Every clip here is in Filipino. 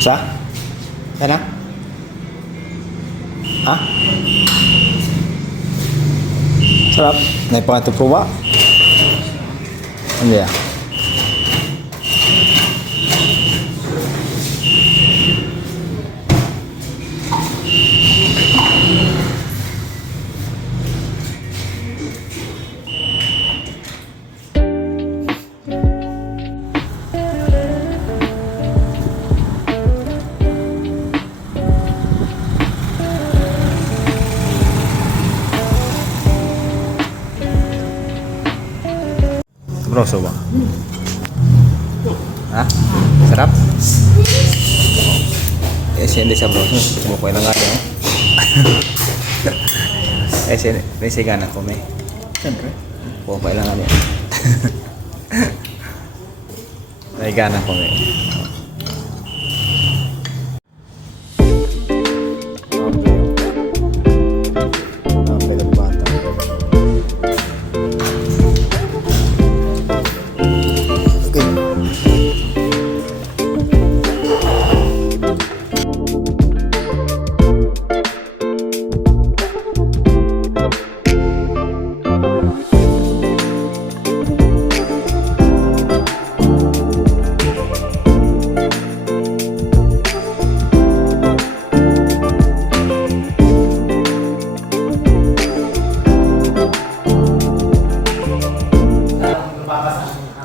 Sa? Sana? Ha? Sarap. Naipangatog po ba? Ano yan? Broso ba? Ha? Sarap? Hindi sa broso. Sumukoy na nga yun. May sigana ko may. Siyempre. Pupay lang nga yun. May gana ko may.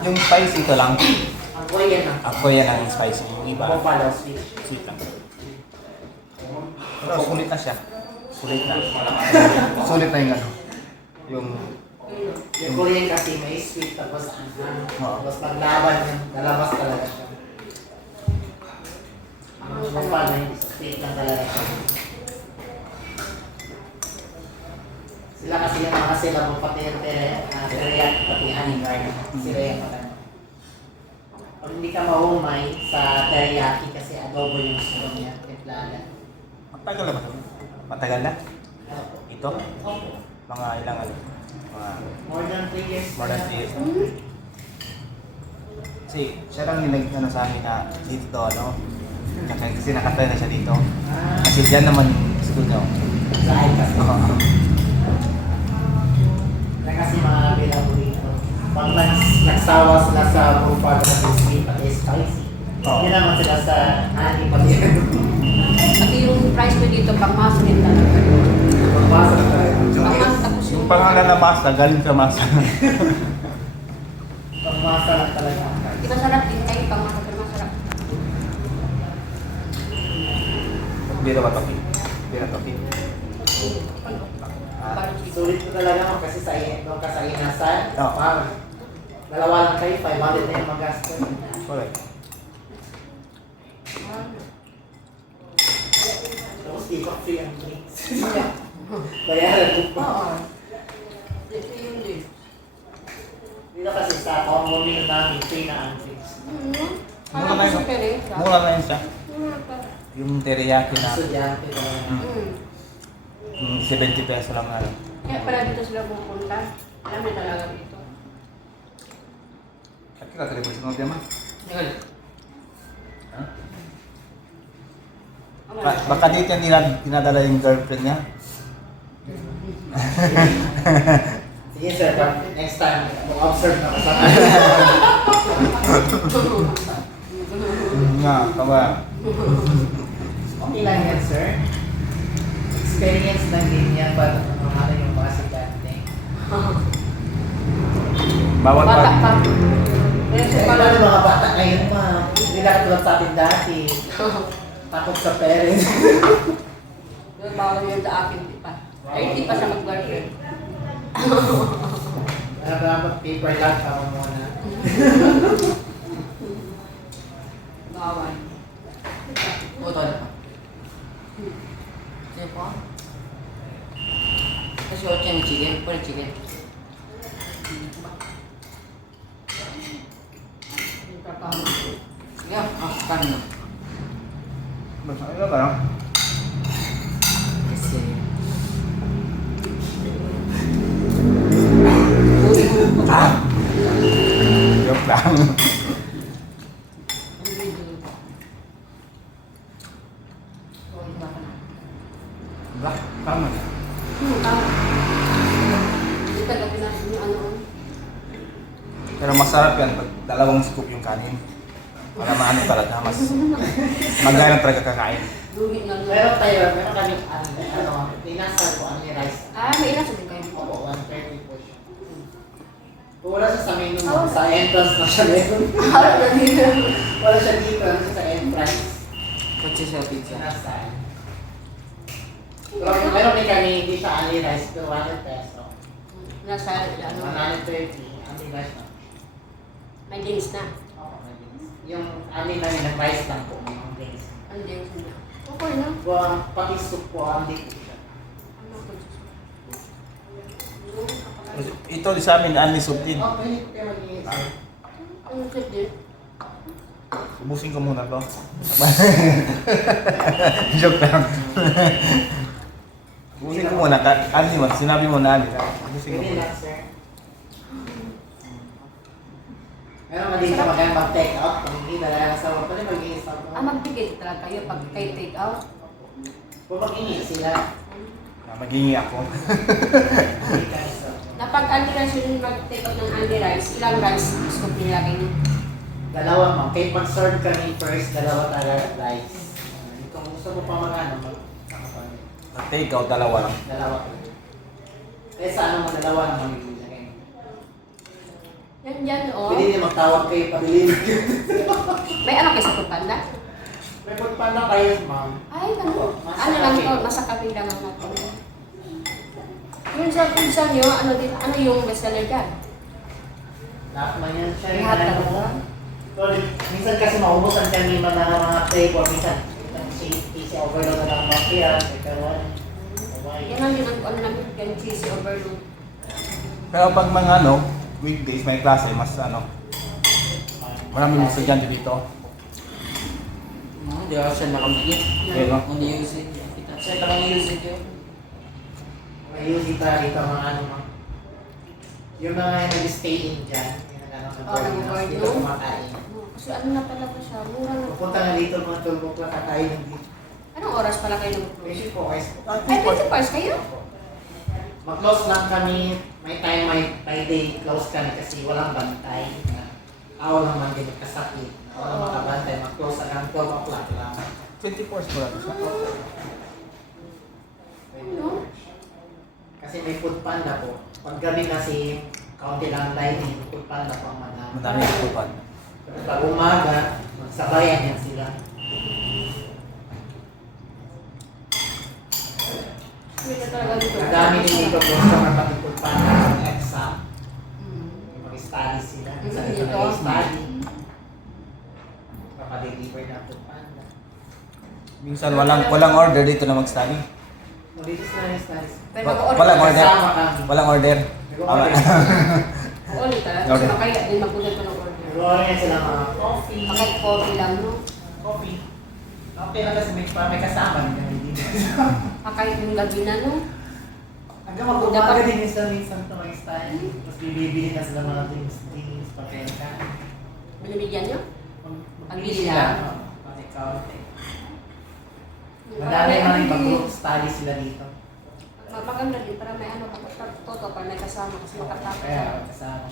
Yung spicy ito lang. Ako yan ang spicy. Yung iba. Sweet lang. Pero sulit na siya. Sulit na. Sulit na yung ano. Yung Yung Korean kasi may sweet tapos tapos paglaban niya, lalabas talaga siya. Ang kapal na yung sweet lang talaga siya. Sila kasi yung mga sila mo pati yung teriyaki pati honey garlic. Sila yung maganda. Pag hindi ka mahumay sa teriyaki kasi adobo yung gusto niya, templada. Matagal na ba? Matagal na? Ito? Opo. Mga ilang ano? Mga More than 3 years. more than 3 years. Kasi siya lang yung nag-ano sa akin na dito to, ano? Kasi nakatry na siya dito. Kasi dyan naman school niyo. Dahil kasi. Oo. Na kasi mga bilang dito. Pag nagsawa sila sa buffalo na sweet at spicy. Oo. Hindi naman sila sa honey pati. Pati yung price ko dito, pang-maso rin talaga. Magbasa na tayo. Pang-maso tapos Yung pangalan na masa, galing sa masa. Pagmasa lang talaga. di ba sarap din kayo, pang-maso pero masarap. Dito ba topi? Dito topi? Sulit ko talaga mo kasi sa doon ka sa inasan. Oo. Dalawa lang kayo, 500 na yung magasto. Correct. Tapos di pa free ang drinks. Bayaran mo pa. Oo. Ito yun din. Dito kasi sa combo meal namin, free na ang drinks. Parang ako sa pere. Mura na yun siya. Yung teriyaki na Estudyante talaga. yung 70 peso lang na. Kaya pala dito sila pupunta. Alam na talaga dito. At kita television mo diyan ma? Ha? Baka dito yung dinadala yung girlfriend niya. Sige sir, but next time, mag-observe na kasama. Nga, kawa. Okay lang yan sir. Experience lang din yan pag ano yung mga sikante. Bawal Bata pa. pa. Pero Eh, sa paano pala. mga bata ngayon ma? Hindi na katulad sa atin dati. Takot sa parents. Doon bawal yun sa akin, di pa. Ay, di pa sa mag-girlfriend. Dapat paper lang tama muna. Bawal. Buto na pa. Sige po. Kasi 8 yung chicken. Pwede chicken. Yung trabaho. Sige, kanin. Basta ito ka lang. Kasi... Joke lang. Black. Tama na. Tama. Hindi talaga na yung ano. Pero masarap yan pag dalawang scoop yung kanin. Para maano talaga, mas magana talaga kakain. Lugi na lugi. Meron kami, inasal ko, rice. May ilan sabihin kayo? Opo, 130 po siya. Kung wala siya sa menu mo, sa entrance na siya meron. Wala siya dito, wala siya sa entrance. Kotse sa pizza. Inasal. Pero meron din kami, hindi siya only rice, pero 100 peso. Nasa ano. 130, only rice na. May dings na. Oo, may beans. Yung only namin ng rice lang po, may beans. Ang dings na. Okay na. Pati soup po, only po siya. Ano ko? Ito sa amin, ani soup din. Okay, kayo mag-iisip. Ang cute din. Ubusin ko muna to. Joke lang. Ubusin ko muna. Ani mo, sinabi mo na ani. Ubusin ko Pwede muna. lang, sir. Meron ka dito mag-take out, kung hindi talaga sa pwede mag-iisip. Magbigay talaga kayo pag kayo take out. Kung mag-iisip sila, Maghingi ako. hindi ka isa. Na pag anti rice yun mag-take out ng anti rice, ilang rice scoop nilagay niyo? Dalawa mo. Kahit mag-serve kami first, dalawa talaga rice. Kung gusto mo pa mag-ano, Take out, dalawa lang. dalawa. Kaya sa ano mo, dalawa lang mag-ibigay. Yan dyan, oh. Pwede din magtawag kayo, pabilin. May ano kayo sa Pagpanda? May pagpala kayo, ma'am. Ay, ano? Mas Ano lang kape. to? Nasa kape lang ang natin. Yun sa pinsan nyo, ano yung bestseller dyan? Lahat man yan siya. Lahat talaga? Minsan kasi maubusan kami man na mga flavor. Minsan, si overload na lang bakya. Yan lang yun ang ano namin, yung cheesy overload. Pero pag mga ano, weekdays may klase, mas ano, maraming estudyante dito. Hindi ako siya nakamigit. Okay, no? Hindi usage. Kita siya lang usage yun. May using tayo dito mga ano mga. Yung mga nag-stay in dyan. Yung nag-board dito no? kumakain. Kasi ano na talaga siya, mura na. Pupunta na dito mga 12 o'clock kakain ng dito. Anong oras pala kayo nag-close? 24 hours. Ay, 20 hours kayo? Mag-close lang kami. May time, may day close kami kasi walang bantay. Ako lang man din kasakit. Walang makabantay. Mag-close hanggang 12 o'clock lang. 24 hours mo lang siya. Ano? Kasi may food panda po. Pag gabi kasi, kaunti lang ang dining, food panda po ang madami. Madami yung tupan. Pero pag umaga, magsabayan yan sila. Hindi na talaga dito. Madami din dito po sa mga food panda ng exam. Hmm. Mag-study sila. Mm, Sa dito dito. mag-study. Papadeliver na food panda. Minsan walang order dito na mag-study. Dito sila study. Pero mag-order. Walang order. Kasama kami. Walang order. Nag-order. Order talaga. Order. Kasi kaya din magulat ko ng order. Nag-order yan sila mga coffee. Bakit coffee lang, no? Coffee. Okay lang kasi may kasama din kami dito. Kahit yung gabi na, no? Hanggang mag-umaga din minsan to mag-study. Tapos bibili na sila mga drinks, papenta. Binibigyan nyo? Magbili sila. Pati kaunti. Madami man yung pag-group study sila dito. Maganda din para may ano, toto pa may kasama kasi makatapos. Kaya kasama.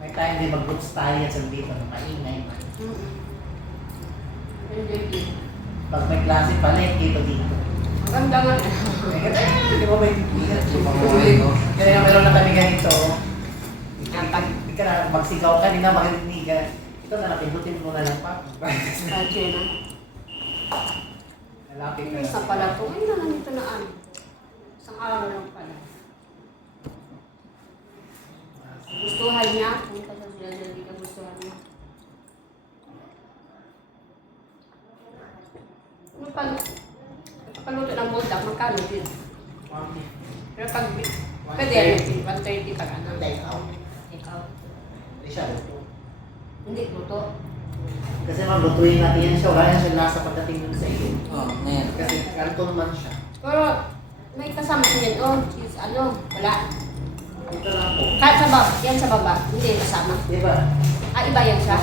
May time din mag-group study at sila dito na maingay man. Enjoy din. Pag may klase pala, dito. Maganda nga. Di ba may kaya meron na kami ganito. Hindi ka na magsigaw ka, hindi na makinig ka. Ito na, napindutin mo na lang pa. Radyo na. Lalapit ka Isa pala to. Ay naman ito na ano. Isang araw lang pala. Gustuhan niya. Kung pa sa sila hindi ka gustuhan niya. Ano pag paluto ng buldak, magkano din? Pero pag pwede yan, 130 pag ano. Take out. Take out. Hindi siya luto. Hindi, luto. Kasi maglutuin natin yan siya. Wala yan siya lasa pagdating dun sa iyo. Oo, ngayon. Kasi kanton man siya. Pero may kasama siya yan. Oh, cheese, ano, wala. Ito lang po. Kahit sa baba, yan sa baba, hindi kasama. Di ba? Iba yan siya.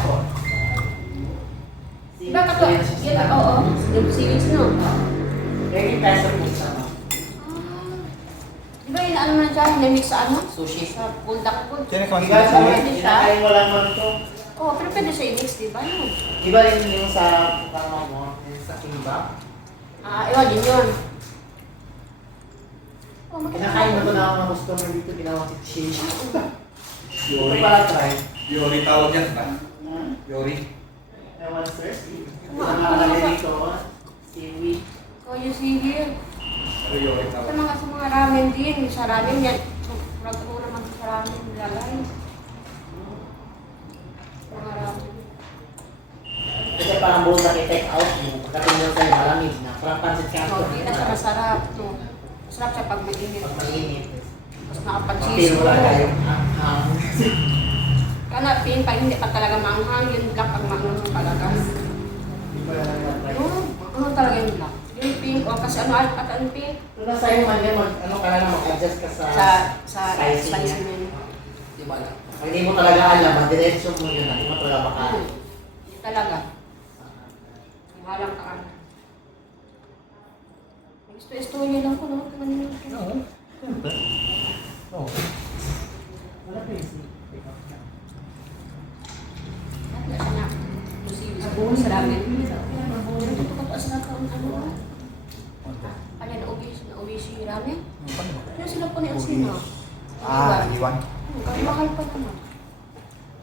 Iba ka to. Siya Yan, oo. Seaweeds, no? 30 pesos po siya, ma'am. Di ba yun, ano na dyan, namix sa ano? Sushi. Sa buldak food. Sino ko Iba sa Pwede siya. kinakain mo lang ma'am to. Oo, pero pwede siya i-mix, di ba yun? Iba rin yung sa pukama mo, yung sa kimbap. Iwan din yun. Oh, Kinakain mo to na ako ng customer dito, ginawa si Chish. Yori. Ito pala try. Yori tawag yan ba? Yori? Ewan sir, ito na nakalagay dito. Seaweed. Oh, you see here. Ano Yori Sa mga ramen din, sa ramen yan. Pag mo naman sa ramen, nilalay. Mga ramen. Kasi parang buong take out mo. Pagkating lang sa'yo malamig na. Parang pansit Oh, canton. di na siya masarap. No. Masarap siya pag mainit. Pag mainit. Tapos nakapansis Pero mo. wala kayong Kana pin, pag hindi pa talaga manghang, yung black ang manghang talaga. Ano talaga yung black? Yung pink, o kasi ano, at ano pink? Kung nasa iyo man yan, ano ka na mag-adjust ka sa Sa spicy spicy niya. menu. Di ba lang? Pag hindi mo talaga alam, madiretso mo yun. Hindi mo talaga baka. Hindi talaga. Halang ka ano. Gusto niya lang ko, no? Oo. Siyempre. Oo. Wala pa yung Wala siya na. Sa buong sa ramen. Pero ito ka pa sila kaon ano. Ano na ubi si ramen? Ano sila po ni Asina? Iwan. Kaya mahal pa naman.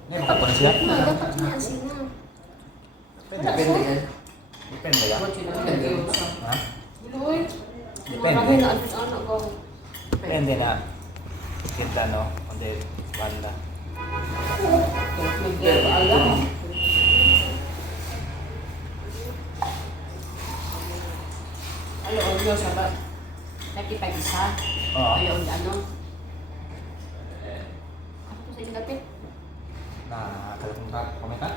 Ngayon, tapos na siya? Dapat ni Asina. Depende yan. Depende yan. Depende. Ha? Biloy. Depende. Marami na ano ko. Depende na. Kita, no? Hindi, banda. Alam. Ayaw, Diyos, ba? Nakipag-isa. Oo. Ayaw, ano? Ako po sa inapit. Kalapong ka, kumita?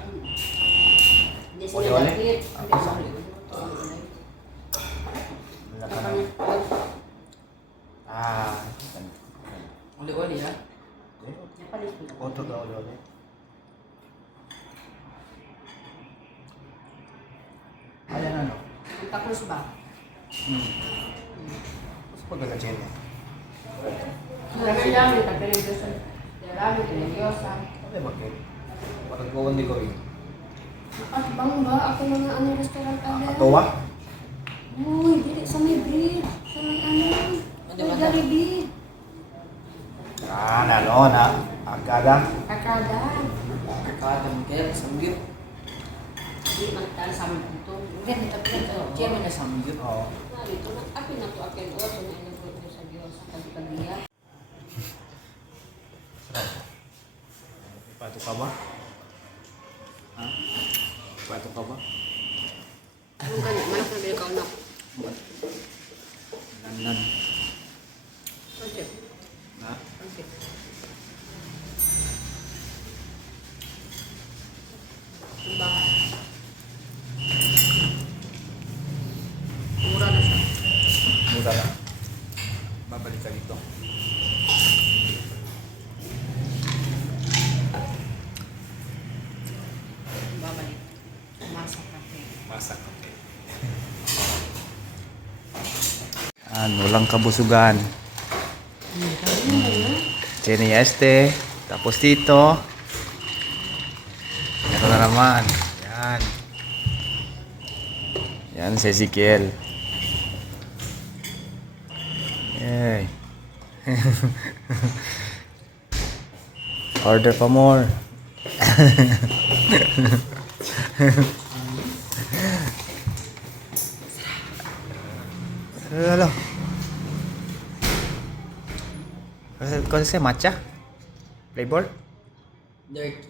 Hindi Oli, sila oli? lapit. Hindi Ah, sila Wala ka na. lapit. Ah. Uli-uli ha? Japanese food. Oto ka ulit. Ayan ano? Santa Cruz ba? Gusto ko gala dyan eh. Marami namin, pagpinagdasan. Marami, pinagyosa. Okay, bakit? Parang gawan di ko eh. At bang ba? Ako mga ano restaurant ada. Atowa? Uy, dili sa may breed. Sa may ano. Ano May ba? Jollibee. Ano na? Agada? Akada. Kada mo kaya samgyup. Hindi magtaan sa amin dito. Ganito pa ito. Kaya na samgyup. Oo. Dito na. Akin na to. Akin. O, so na ilang ko sa Diyos. Sa pagkagdiya. Pato ka ba? Ha? Pato ka ba? Anong ganyan? Manak na ikaw na. Lanlan. Okay. Ha? Okay. Ang bahay. Mura na siya. Mura lang. Babalik ka dito. Babalik. Masak kape. Masak. Walang kabusugan. Jenny Este. Tapos dito. Ito na naman. Yan. Yan si Ezekiel. Yay. Order pa more. Hello. Kau saya matcha? Flavor? Dirty.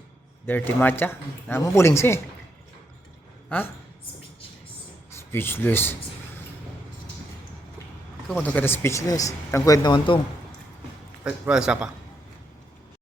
Dirty matcha? Nama puling sih. Hah? Speechless. Kau untuk kata speechless. Tangkuin naman to. Siapa?